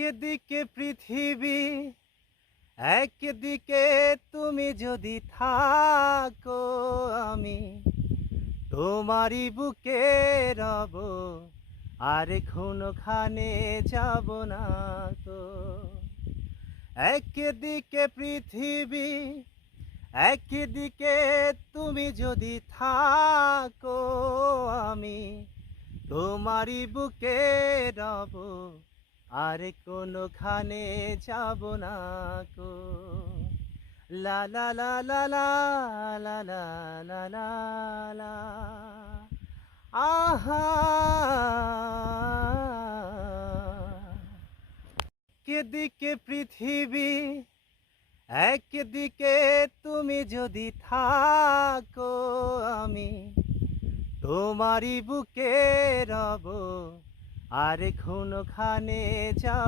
একদিকে পৃথিবী, একদিকে তুমি যদি থাকো, আমি তোমারই বুকে রব, আর কোনখানে যাব না তো। একদিকে পৃথিবী, একদিকে তুমি যদি থাকো, আমি তোমারই বুকে রব, আর কোনখানে যাব না কো। লা লা লা লা লা লা লা লা লা লা। আহা, একদিকে পৃথিবী, একদিকে তুমি যদি থাকো, আমি তোমারই বুকে রব, আর কোনখানে যাব